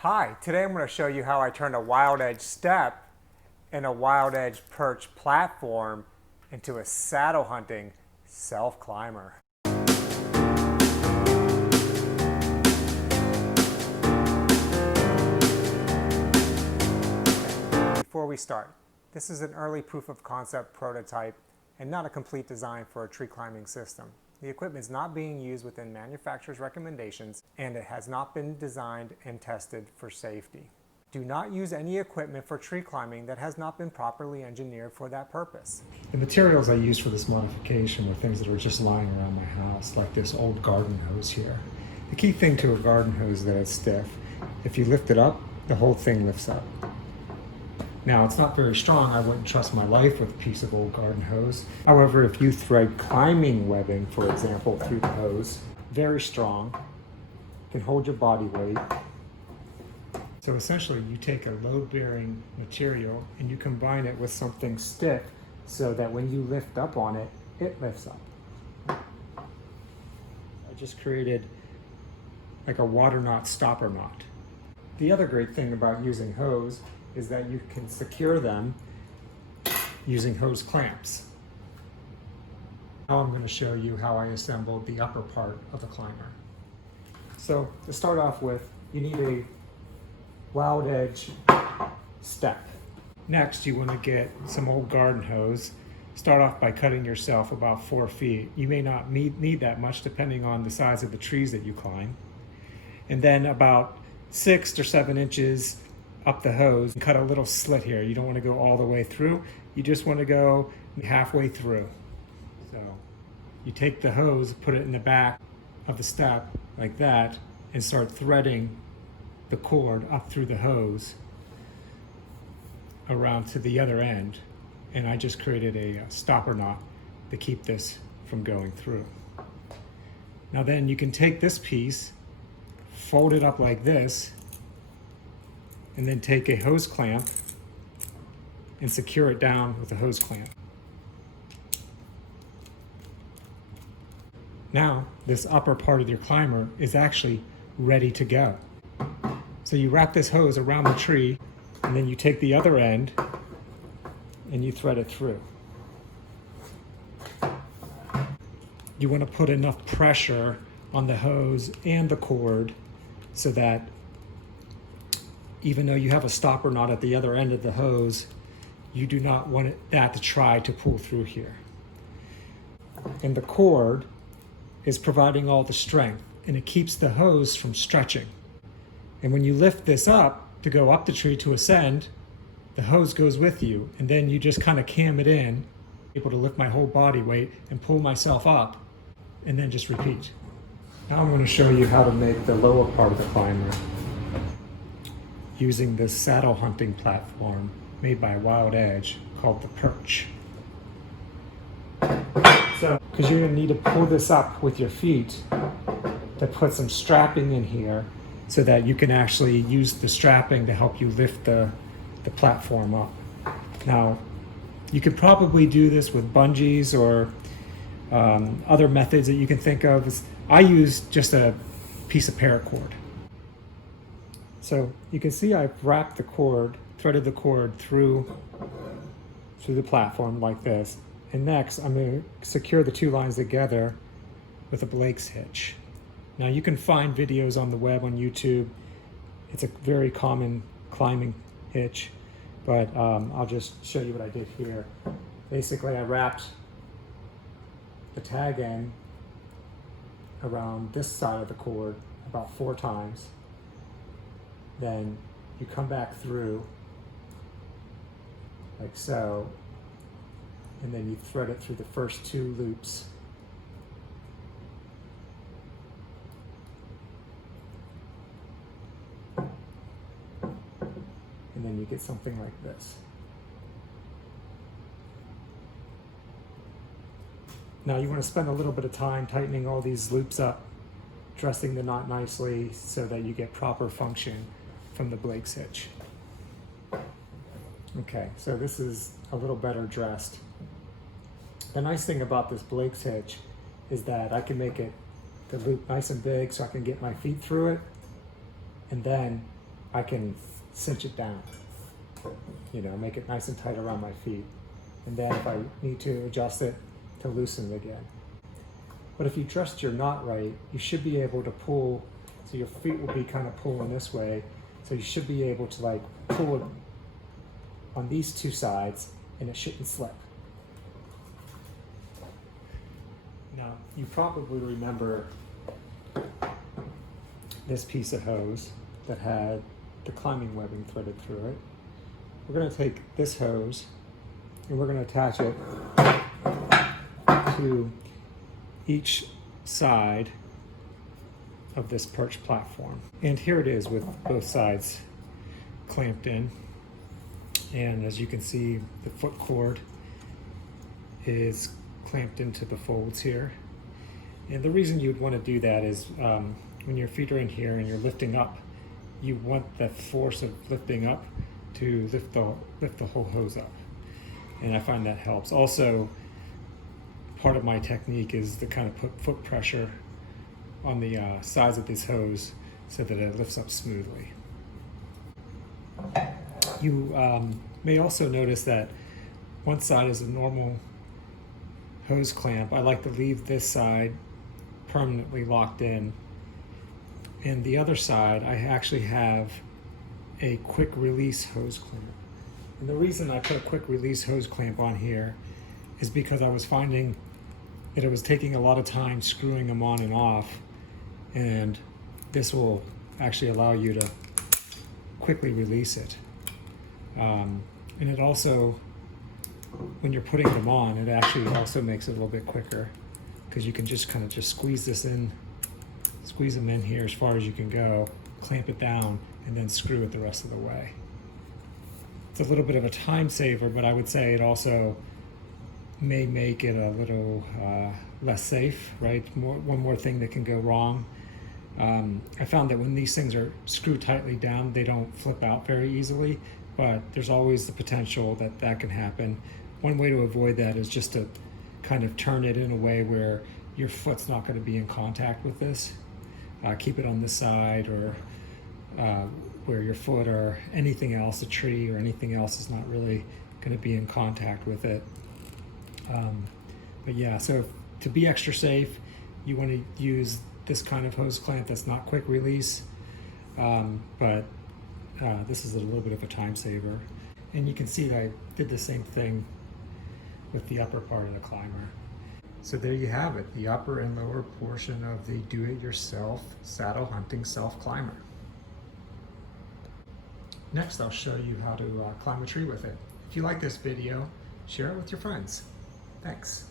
Hi, today I'm going to show you how I turned a Wild Edge step and a Wild Edge Perch platform into a saddle hunting self-climber. Before we start, this is an early proof of concept prototype and not a complete design for a tree climbing system. The equipment is not being used within manufacturer's recommendations and it has not been designed and tested for safety. Do not use any equipment for tree climbing that has not been properly engineered for that purpose. The materials I used for this modification were things that were just lying around my house, like this old garden hose here. The key thing to a garden hose is that it's stiff. If you lift it up, the whole thing lifts up. Now, it's not very strong. I wouldn't trust my life with a piece of old garden hose. However, if you thread climbing webbing, for example, through the hose, very strong, can hold your body weight. So essentially, you take a load-bearing material and you combine it with something stiff so that when you lift up on it, it lifts up. I just created like a water knot stopper knot. The other great thing about using hose is that you can secure them using hose clamps. Now I'm going to show you how I assembled the upper part of the climber. So to start off with, you need a Wild Edge step. Next, you want to get some old garden hose. Start off by cutting yourself about 4 feet. You may not need that much depending on the size of the trees that you climb. And then about 6 or 7 inches up the hose and cut a little slit here. You don't want to go all the way through. You just want to go halfway through. So you take the hose, put it in the back of the step like that, and start threading the cord up through the hose around to the other end. And I just created a stopper knot to keep this from going through. Now then you can take this piece, fold it up like this, and then take a hose clamp and secure it down with a hose clamp. Now, this upper part of your climber is actually ready to go. So you wrap this hose around the tree, and then you take the other end and you thread it through. You want to put enough pressure on the hose and the cord so that even though you have a stopper knot at the other end of the hose, you do not want that to try to pull through here. And the cord is providing all the strength, and it keeps the hose from stretching. And when you lift this up to go up the tree to ascend, the hose goes with you, and then you just kind of cam it in, able to lift my whole body weight and pull myself up, and then just repeat. Now I'm going to show you how to make the lower part of the climber using this saddle hunting platform made by Wild Edge called the Perch. So, because you're going to need to pull this up with your feet to put some strapping in here so that you can actually use the strapping to help you lift the platform up. Now, you could probably do this with bungees or other methods that you can think of. I use just a piece of paracord. So you can see I've wrapped the cord, threaded the cord through the platform like this. And next, I'm going to secure the 2 lines together with a Blake's hitch. Now you can find videos on the web on YouTube. It's a very common climbing hitch, but I'll just show you what I did here. Basically, I wrapped the tag end around this side of the cord about 4 times. Then you come back through like so, and then you thread it through the first 2 loops. And then you get something like this. Now you want to spend a little bit of time tightening all these loops up, dressing the knot nicely so that you get proper function from the Blake's hitch. Okay, so this is a little better dressed. The nice thing about this Blake's hitch is that I can make it the loop nice and big so I can get my feet through it, and then I can cinch it down, you know, make it nice and tight around my feet. And then if I need to adjust it, to loosen it again. But if you trust your knot right, you should be able to pull, so your feet will be kind of pulling this way, so you should be able to like pull it on these two sides and it shouldn't slip. Now, you probably remember this piece of hose that had the climbing webbing threaded through it. We're going to take this hose and we're going to attach it to each side of this perch platform. And here it is with both sides clamped in. And as you can see, the foot cord is clamped into the folds here. And the reason you'd want to do that is when your feet are in here and you're lifting up, you want the force of lifting up to lift the whole hose up. And I find that helps. Also, part of my technique is to kind of put foot pressure on the sides of this hose so that it lifts up smoothly. You may also notice that one side is a normal hose clamp. I like to leave this side permanently locked in. And the other side, I actually have a quick release hose clamp. And the reason I put a quick release hose clamp on here is because I was finding that it was taking a lot of time screwing them on and off, and this will actually allow you to quickly release it. And it also, when you're putting them on, it actually also makes it a little bit quicker because you can just kind of just squeeze them in here as far as you can go, clamp it down, and then screw it the rest of the way. It's a little bit of a time saver, but I would say it also may make it a little less safe, right? One more thing that can go wrong. I found that when these things are screwed tightly down, they don't flip out very easily, but there's always the potential that that can happen. One way to avoid that is just to kind of turn it in a way where your foot's not going to be in contact with this. Keep it on this side, or where your foot or anything else, a tree or anything else, is not really going to be in contact with it. But yeah, so to be extra safe, you want to use this kind of hose clamp that's not quick release, but this is a little bit of a time saver. And you can see that I did the same thing with the upper part of the climber. So there you have it, the upper and lower portion of the do-it-yourself saddle hunting self-climber. Next, I'll show you how to climb a tree with it. If you like this video, share it with your friends. Thanks.